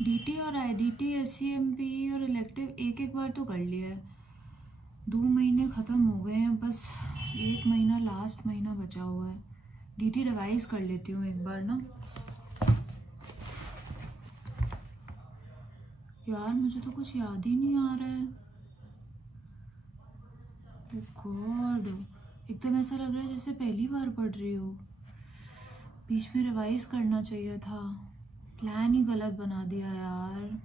DT और IDT, एससीएमपी और elective एक एक बार तो कर लिया है। 2 महीने ख़त्म हो गए हैं, बस 1 महीना लास्ट महीना बचा हुआ है। डीटी रिवाइज कर लेती हूँ एक बार ना। यार मुझे तो कुछ याद ही नहीं आ रहा है। ओह गॉड, एकदम ऐसा लग रहा है जैसे पहली बार पढ़ रही हो। बीच में रिवाइज करना चाहिए था, प्लान ही गलत बना दिया यार।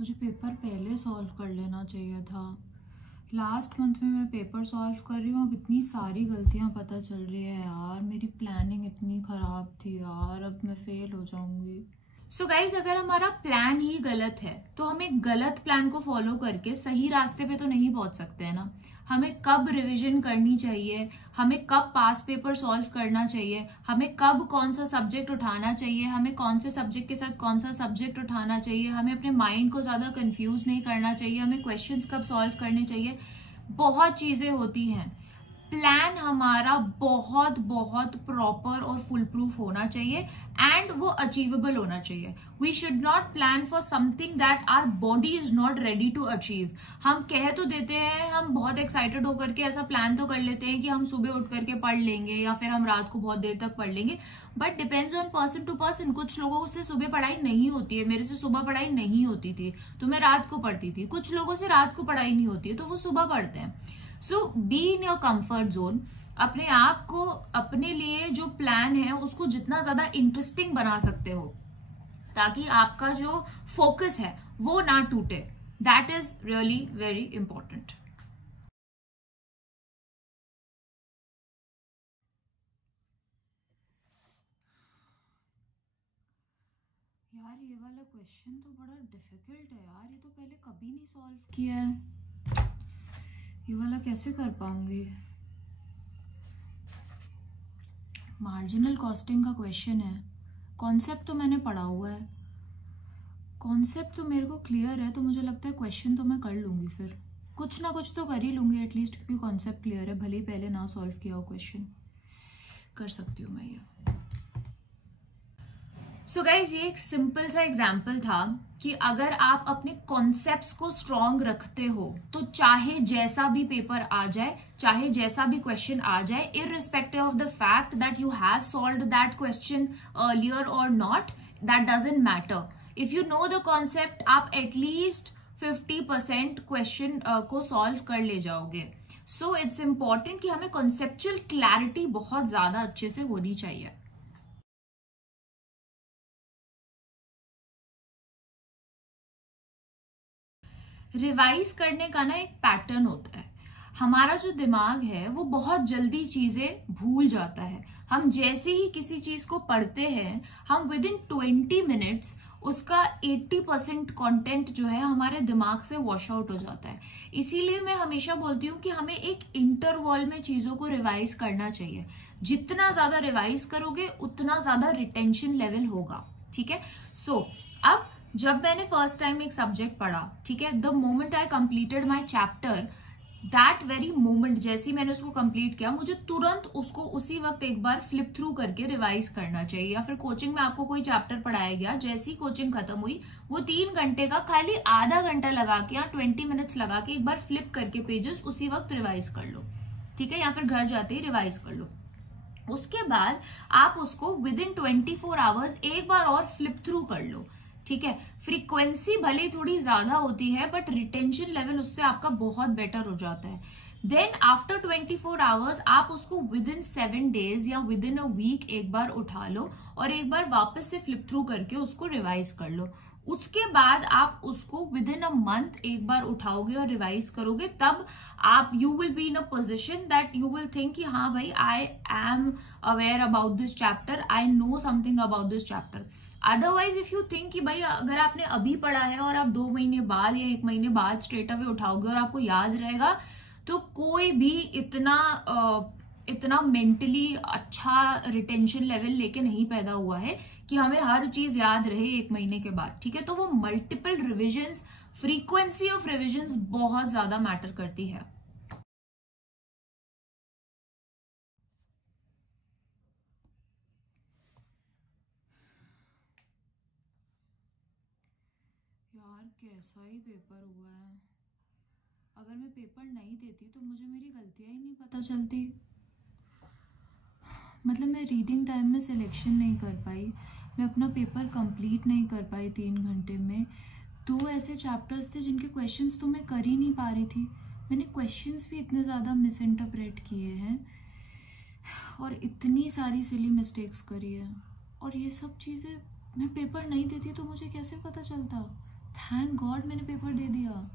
मुझे पेपर पहले सॉल्व कर लेना चाहिए था। लास्ट मंथ में मैं पेपर सॉल्व कर रही हूँ, अब इतनी सारी गलतियाँ पता चल रही है यार। मेरी प्लानिंग इतनी ख़राब थी यार, अब मैं फेल हो जाऊंगी। सो गाइज, अगर हमारा प्लान ही गलत है तो हमें गलत प्लान को फॉलो करके सही रास्ते पे तो नहीं पहुंच सकते हैं ना। हमें कब रिवीजन करनी चाहिए, हमें कब पास पेपर सॉल्व करना चाहिए, हमें कब कौन सा सब्जेक्ट उठाना चाहिए, हमें कौन से सब्जेक्ट के साथ कौन सा सब्जेक्ट उठाना चाहिए, हमें अपने माइंड को ज्यादा कंफ्यूज नहीं करना चाहिए, हमें क्वेश्चंस कब सॉल्व करने चाहिए, बहुत चीजें होती हैं। प्लान हमारा बहुत बहुत प्रॉपर और फुल प्रूफ होना चाहिए एंड वो अचीवेबल होना चाहिए। We should not plan for something that our body is not ready to achieve. हम कह तो देते हैं, हम बहुत एक्साइटेड होकर के ऐसा प्लान तो कर लेते हैं कि हम सुबह उठ करके पढ़ लेंगे या फिर हम रात को बहुत देर तक पढ़ लेंगे, but depends on person to person. कुछ लोगों से सुबह पढ़ाई नहीं होती है, मेरे से सुबह पढ़ाई नहीं होती थी तो मैं रात को पढ़ती थी। कुछ लोगों से रात को पढ़ाई नहीं होती है तो वो सुबह पढ़ते हैं। So be in your comfort zone. अपने आप को, अपने लिए जो प्लान है उसको जितना ज्यादा इंटरेस्टिंग बना सकते हो ताकि आपका जो फोकस है वो ना टूटे। That is really very important. यार ये वाला क्वेश्चन तो बड़ा डिफिकल्ट है यार, ये तो पहले कभी नहीं सॉल्व किया है। ये वाला कैसे कर पाऊंगी? मार्जिनल कॉस्टिंग का क्वेश्चन है। कॉन्सेप्ट तो मैंने पढ़ा हुआ है, कॉन्सेप्ट तो मेरे को क्लियर है, तो मुझे लगता है क्वेश्चन तो मैं कर लूंगी। फिर कुछ ना कुछ तो कर ही लूंगी एटलीस्ट, क्योंकि कॉन्सेप्ट क्लियर है। भले ही पहले ना सॉल्व किया हो क्वेश्चन, कर सकती हूँ मैं ये। सो गाइज, ये एक सिंपल सा एग्जाम्पल था कि अगर आप अपने कॉन्सेप्ट्स को स्ट्रॉन्ग रखते हो तो चाहे जैसा भी पेपर आ जाए, चाहे जैसा भी क्वेश्चन आ जाए, irrespective of the fact that you have solved that question earlier और not, that doesn't matter. If you know the concept, आप एटलीस्ट 50% क्वेश्चन को सॉल्व कर ले जाओगे। सो इट्स इंपॉर्टेंट कि हमें कॉन्सेप्चुअल क्लैरिटी बहुत ज्यादा अच्छे से होनी चाहिए। रिवाइज करने का ना एक पैटर्न होता है। हमारा जो दिमाग है वो बहुत जल्दी चीजें भूल जाता है। हम जैसे ही किसी चीज को पढ़ते हैं, हम विद इन 20 मिनट्स उसका 80% कंटेंट जो है हमारे दिमाग से वॉश आउट हो जाता है। इसीलिए मैं हमेशा बोलती हूँ कि हमें एक इंटरवल में चीजों को रिवाइज करना चाहिए। जितना ज्यादा रिवाइज करोगे उतना ज्यादा रिटेंशन लेवल होगा। ठीक है। सो अब जब मैंने फर्स्ट टाइम एक सब्जेक्ट पढ़ा, ठीक है, the moment I completed my chapter, that very moment, जैसे ही मैंने उसको कंप्लीट किया, मुझे तुरंत उसको उसी वक्त एक बार फ्लिप थ्रू करके रिवाइज करना चाहिए। या फिर कोचिंग में आपको कोई चैप्टर पढ़ाया गया, जैसी कोचिंग खत्म हुई वो 3 घंटे का खाली आधा घंटा लगा के या 20 मिनट्स लगा के एक बार फ्लिप करके पेजेस उसी वक्त रिवाइज कर लो। ठीक है, या फिर घर जाते ही रिवाइज कर लो। उसके बाद आप उसको विद इन 24 आवर्स एक बार और फ्लिप थ्रू कर लो। ठीक है, फ्रीक्वेंसी भले थोड़ी ज्यादा होती है बट रिटेंशन लेवल उससे आपका बहुत बेटर हो जाता है। देन आफ्टर 24 आवर्स आप उसको विद इन 7 डेज या विद इन अ वीक एक बार उठा लो और एक बार वापस से फ्लिप थ्रू करके उसको रिवाइज कर लो। उसके बाद आप उसको विद इन अ मंथ एक बार उठाओगे और रिवाइज करोगे, तब आप you will be in a position that you will think कि हाँ भाई, I am aware about this chapter, I know something about this chapter. Otherwise if you think कि भाई अगर आपने अभी पढ़ा है और आप 2 महीने बाद या 1 महीने बाद स्ट्रेट अवे उठाओगे और आपको याद रहेगा, तो कोई भी इतना मेंटली अच्छा रिटेंशन लेवल लेके नहीं पैदा हुआ है कि हमें हर चीज याद रहे 1 महीने के बाद। ठीक है, तो वो multiple revisions frequency of revisions बहुत ज्यादा मैटर करती है। यार कैसा ही पेपर हुआ है। अगर मैं पेपर नहीं देती तो मुझे मेरी गलतियां ही नहीं पता चलती। मतलब मैं रीडिंग टाइम में सिलेक्शन नहीं कर पाई, मैं अपना पेपर कंप्लीट नहीं कर पाई 3 घंटे में। 2 ऐसे चैप्टर्स थे जिनके क्वेश्चंस तो मैं कर ही नहीं पा रही थी। मैंने क्वेश्चंस भी इतने ज़्यादा मिस इंटरप्रेट किए हैं और इतनी सारी सिली मिस्टेक्स करी है। और ये सब चीज़ें मैं पेपर नहीं देती तो मुझे कैसे पता चलता। थैंक गॉड मैंने पेपर दे दिया।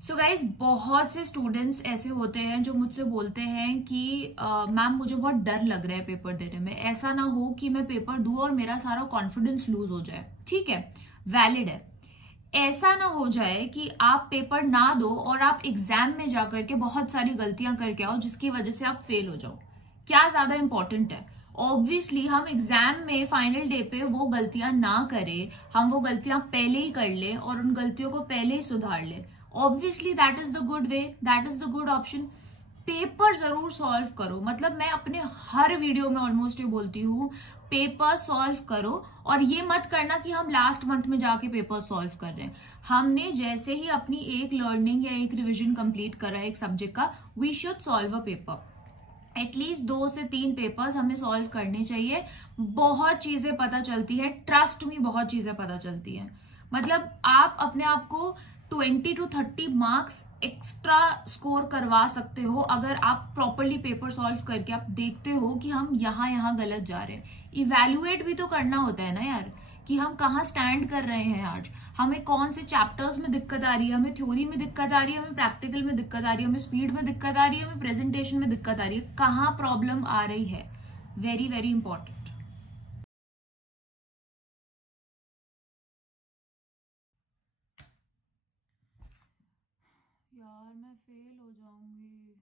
सो गाइज, बहुत से स्टूडेंट्स ऐसे होते हैं जो मुझसे बोलते हैं कि मैम मुझे बहुत डर लग रहा है पेपर देने में, ऐसा ना हो कि मैं पेपर दूं और मेरा सारा कॉन्फिडेंस लूज हो जाए। ठीक है, वैलिड है। ऐसा ना हो जाए कि आप पेपर ना दो और आप एग्जाम में जाकर के बहुत सारी गलतियां करके आओ जिसकी वजह से आप फेल हो जाओ। क्या ज्यादा इंपॉर्टेंट है? ऑब्वियसली हम एग्जाम में फाइनल डे पे वो गलतियां ना करें, हम वो गलतियां पहले ही कर ले और उन गलतियों को पहले ही सुधार ले। Obviously that is the good way, that is the good option. Paper जरूर सॉल्व करो। मतलब मैं अपने हर वीडियो में ऑलमोस्ट ये बोलती हूँ, पेपर सॉल्व करो। और ये मत करना कि हम लास्ट मंथ में जाके पेपर सॉल्व कर रहे हैं। हमने जैसे ही अपनी एक लर्निंग या एक रिविजन कंप्लीट करा एक सब्जेक्ट का, we should solve a paper. At least 2 से 3 पेपर्स हमें सॉल्व करने चाहिए। बहुत चीजें पता चलती है, ट्रस्ट में बहुत चीजें पता चलती है। मतलब आप अपने आप को 20 to 30 मार्क्स एक्स्ट्रा स्कोर करवा सकते हो अगर आप प्रॉपरली पेपर सॉल्व करके आप देखते हो कि हम यहाँ गलत जा रहे हैं। इवैल्यूएट भी तो करना होता है ना यार, कि हम कहाँ स्टैंड कर रहे हैं आज, हमें कौन से चैप्टर्स में दिक्कत आ रही है, हमें थ्योरी में दिक्कत आ रही है, हमें प्रैक्टिकल में दिक्कत आ रही है, हमें स्पीड में दिक्कत आ रही है, हमें प्रेजेंटेशन में दिक्कत आ रही है, कहाँ प्रॉब्लम आ रही है। Very very important. यार मैं फेल हो जाऊंगी।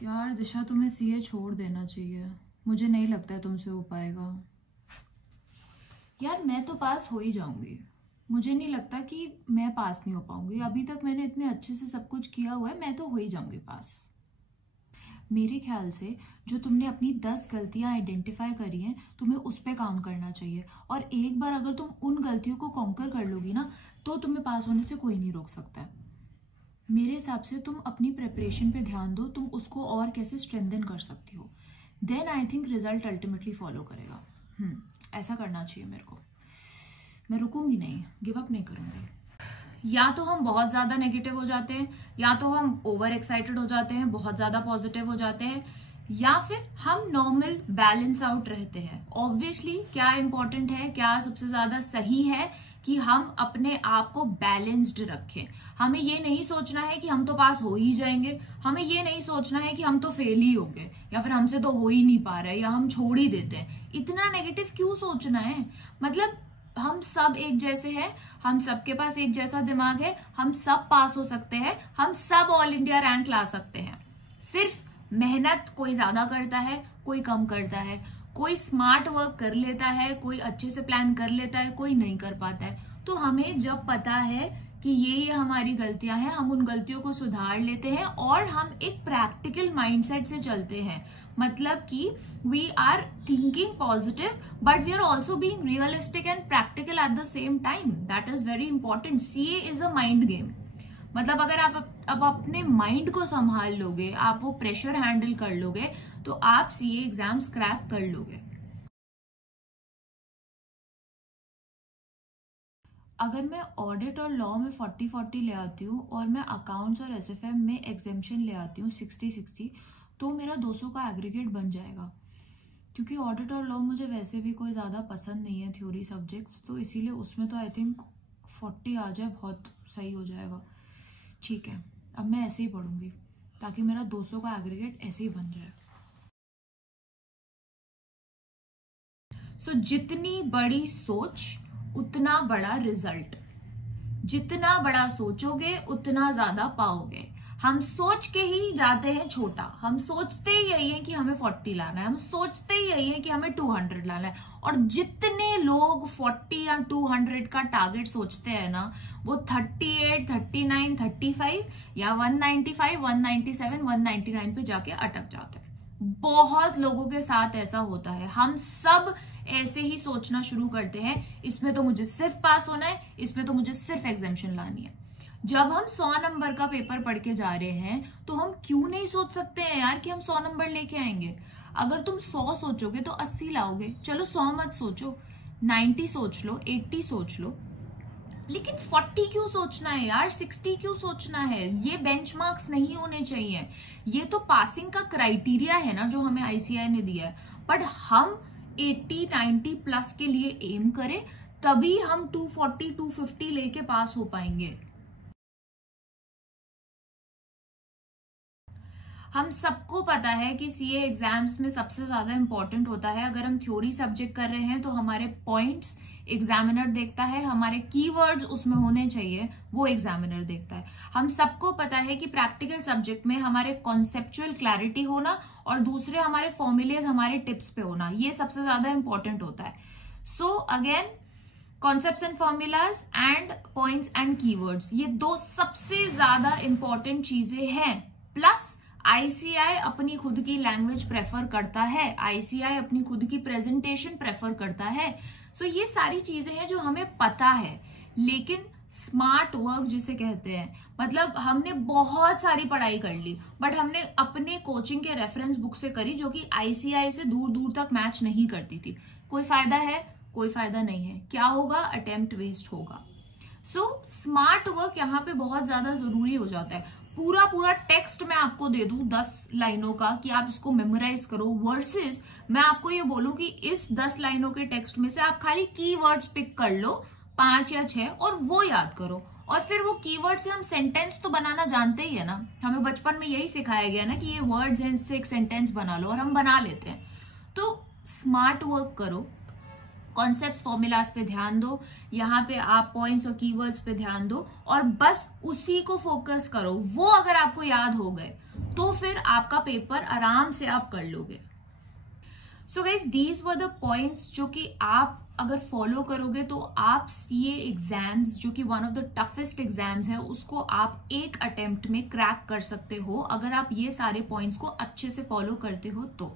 यार दिशा, तुम्हें सीए छोड़ देना चाहिए, मुझे नहीं लगता है तुमसे हो पाएगा। यार मैं तो पास हो ही जाऊंगी, मुझे नहीं लगता कि मैं पास नहीं हो पाऊंगी। अभी तक मैंने इतने अच्छे से सब कुछ किया हुआ है, मैं तो हो ही जाऊंगी पास। मेरे ख्याल से जो तुमने अपनी 10 गलतियां आइडेंटिफाई करी हैं, तुम्हें उस पर काम करना चाहिए। और एक बार अगर तुम उन गलतियों को कॉन्कर कर लोगी ना, तो तुम्हें पास होने से कोई नहीं रोक सकता है। मेरे हिसाब से तुम अपनी प्रिपरेशन पे ध्यान दो, तुम उसको और कैसे स्ट्रेंथन कर सकती हो, then I think result ultimately follow करेगा। ऐसा करना चाहिए मेरे को। मैं रुकूंगी नहीं, गिव अप नहीं करूंगी। या तो हम बहुत ज्यादा नेगेटिव हो जाते हैं, या तो हम ओवर एक्साइटेड हो जाते हैं, बहुत ज्यादा पॉजिटिव हो जाते हैं, या फिर हम नॉर्मल बैलेंस आउट रहते हैं। ऑब्वियसली क्या इंपॉर्टेंट है, क्या सबसे ज्यादा सही है कि हम अपने आप को बैलेंस्ड रखें। हमें ये नहीं सोचना है कि हम तो पास हो ही जाएंगे, हमें ये नहीं सोचना है कि हम तो फेल ही हो गए, या फिर हमसे तो हो ही नहीं पा रहा है, या हम छोड़ ही देते हैं। इतना नेगेटिव क्यों सोचना है? मतलब हम सब एक जैसे हैं, हम सबके पास एक जैसा दिमाग है, हम सब पास हो सकते हैं, हम सब ऑल इंडिया रैंक ला सकते हैं। सिर्फ मेहनत कोई ज्यादा करता है, कोई कम करता है, कोई स्मार्ट वर्क कर लेता है, कोई अच्छे से प्लान कर लेता है, कोई नहीं कर पाता है। तो हमें जब पता है कि ये हमारी गलतियां हैं, हम उन गलतियों को सुधार लेते हैं और हम एक प्रैक्टिकल माइंडसेट से चलते हैं। मतलब कि we are thinking positive but we are also being realistic and practical at the same time. That is very important. CA is a mind game. मतलब अगर आप अब अपने माइंड को संभाल लोगे, आप वो प्रेशर हैंडल कर लोगे, तो आप सीए एग्जाम्स क्रैक कर लोगे। अगर मैं ऑडिट और लॉ में 40-40 ले आती हूँ और मैं अकाउंट्स और एसएफएम में एग्जेम्पशन ले आती हूँ 60-60, तो मेरा 200 का एग्रीगेट बन जाएगा। क्योंकि ऑडिट और लॉ मुझे वैसे भी कोई ज़्यादा पसंद नहीं है थ्योरी सब्जेक्ट्स, तो इसीलिए उसमें तो आई थिंक 40 आ जाए बहुत सही हो जाएगा। ठीक है, अब मैं ऐसे ही पढ़ूंगी ताकि मेरा 200 का एग्रीगेट ऐसे ही बन जाए। सो जितनी बड़ी सोच उतना बड़ा रिजल्ट। जितना बड़ा सोचोगे उतना ज्यादा पाओगे। हम सोच के ही जाते हैं छोटा, हम सोचते ही यही है कि हमें 40 लाना है, हम सोचते ही यही है कि हमें 200 लाना है। और जितने लोग 40 या 200 का टारगेट सोचते हैं ना, वो 38, 39, 35 या 195, 197, 199 पे जाके अटक जाते हैं। बहुत लोगों के साथ ऐसा होता है। हम सब ऐसे ही सोचना शुरू करते हैं, इसमें तो मुझे सिर्फ पास होना है, इसमें तो मुझे सिर्फ एग्जामिशन लानी है। जब हम 100 नंबर का पेपर पढ़ के जा रहे हैं तो हम क्यों नहीं सोच सकते हैं यार कि हम 100 नंबर लेके आएंगे। अगर तुम 100 सोचोगे तो 80 लाओगे। चलो 100 मत सोचो, 90 सोच लो, 80 सोच लो, लेकिन 40 क्यों सोचना है यार, 60 क्यों सोचना है। ये बेंचमार्क्स नहीं होने चाहिए। ये तो पासिंग का क्राइटेरिया है ना जो हमें आईसीआई ने दिया है। बट हम 80, 90 प्लस के लिए एम करें, तभी हम 240, 250 लेके पास हो पाएंगे। हम सबको पता है कि सीए एग्जाम्स में सबसे ज्यादा इंपॉर्टेंट होता है। अगर हम थ्योरी सब्जेक्ट कर रहे हैं तो हमारे पॉइंट्स एग्जामिनर देखता है, हमारे कीवर्ड्स उसमें होने चाहिए वो एग्जामिनर देखता है। हम सबको पता है कि प्रैक्टिकल सब्जेक्ट में हमारे कॉन्सेप्चुअल क्लैरिटी होना और दूसरे हमारे फॉर्मुलेज, हमारे टिप्स पे होना, ये सबसे ज्यादा इंपॉर्टेंट होता है। So again, concepts and formulas and points and keywords, ये दो सबसे ज्यादा इंपॉर्टेंट चीजें हैं। प्लस आईसीआई अपनी खुद की लैंग्वेज प्रेफर करता है, आईसीआई अपनी खुद की प्रेजेंटेशन प्रेफर करता है। सो ये सारी चीजें हैं जो हमें पता है, लेकिन स्मार्ट वर्क जिसे कहते हैं, मतलब हमने बहुत सारी पढ़ाई कर ली बट हमने अपने कोचिंग के रेफरेंस बुक से करी, जो कि आईसीआई से दूर दूर तक मैच नहीं करती थी। कोई फायदा है? कोई फायदा नहीं है। क्या होगा? अटेम्प्ट वेस्ट होगा। सो स्मार्ट वर्क यहाँ पे बहुत ज्यादा जरूरी हो जाता है। पूरा टेक्स्ट मैं आपको दे दूं 10 लाइनों का कि आप इसको मेमोराइज करो, वर्सेस मैं आपको ये बोलूं कि इस 10 लाइनों के टेक्स्ट में से आप खाली कीवर्ड्स पिक कर लो 5 या 6 और वो याद करो, और फिर वो कीवर्ड से हम सेंटेंस तो बनाना जानते ही है ना। हमें बचपन में यही सिखाया गया ना कि ये वर्ड्स हैं, इससे एक सेंटेंस बना लो, और हम बना लेते हैं। तो स्मार्ट वर्क करो, कॉन्सेप्ट्स फॉर्मूलाज पे ध्यान दो, यहाँ पे आप पॉइंट्स और कीवर्ड्स पे ध्यान दो, और बस उसी को फोकस करो। वो अगर आपको याद हो गए तो फिर आपका पेपर आराम से आप कर लोगे। So guys, these were the points जो कि आप अगर फॉलो करोगे तो आप सीए एग्जाम्स, जो कि one of the toughest exams है, उसको आप एक अटेम्प्ट में क्रैक कर सकते हो अगर आप ये सारे पॉइंट्स को अच्छे से फॉलो करते हो तो।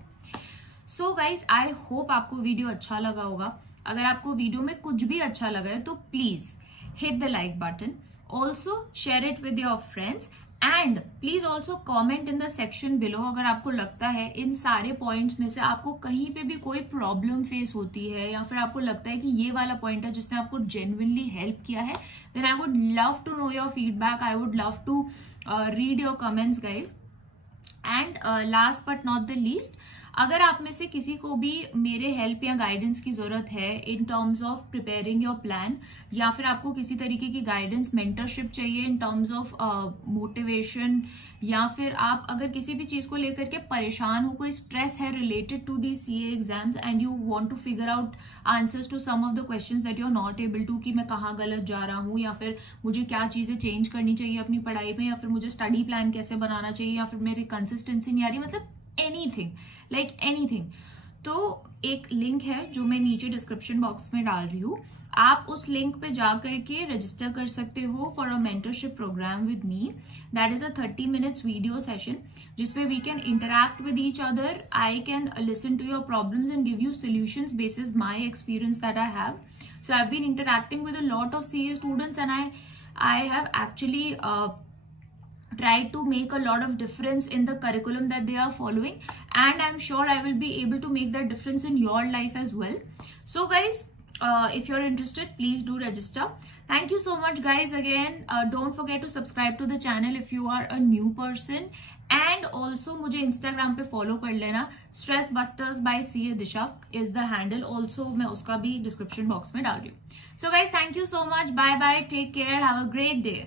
सो गाइज, आई होप आपको वीडियो अच्छा लगा होगा। अगर आपको वीडियो में कुछ भी अच्छा लगा है तो please hit the like button, also share it with your friends, and please also comment in the section below अगर आपको लगता है इन सारे पॉइंट्स में से आपको कहीं पे भी कोई प्रॉब्लम फेस होती है, या फिर आपको लगता है कि ये वाला पॉइंट है जिसने आपको जेन्युइनली हेल्प किया है, then I would love to know your feedback, I would love to read your comments guys. And last but not the least, अगर आप में से किसी को भी मेरे हेल्प या गाइडेंस की जरूरत है in terms of preparing your plan, या फिर आपको किसी तरीके की गाइडेंस, मेंटरशिप चाहिए इन टर्म्स ऑफ मोटिवेशन, या फिर आप अगर किसी भी चीज को लेकर के परेशान हो, कोई स्ट्रेस है related to the CA exams and you want to figure out answers to some of the questions that you are not able to, कि मैं कहाँ गलत जा रहा हूँ, या फिर मुझे क्या चीजें चेंज करनी चाहिए अपनी पढ़ाई में, या फिर मुझे स्टडी प्लान कैसे बनाना चाहिए, या फिर मेरी कंसिस्टेंसी नहीं आ रही, मतलब एनीथिंग, लाइक एनीथिंग, तो एक लिंक है जो मैं नीचे डिस्क्रिप्शन बॉक्स में डाल रही हूँ। आप उस लिंक पे जा करके रजिस्टर कर सकते हो for a mentorship program with me. That is a 30 minutes video session जिसपे we can interact with each other. I can listen to your problems and give you solutions basis my experience that I have. So I have been interacting with a lot of CA students and I have actually tried to make a lot of difference in the curriculum that they are following, and I'm sure I will be able to make that difference in your life as well. So guys, if you're interested, please do register. Thank you so much guys again. Don't forget to subscribe to the channel if you are a new person, and also मुझे Instagram पे follow कर लेना. Stress Busters by CA Disha is the handle. Also मैं उसका भी description box में डाल रही हूँ. So guys, thank you so much. Bye bye. Take care. Have a great day.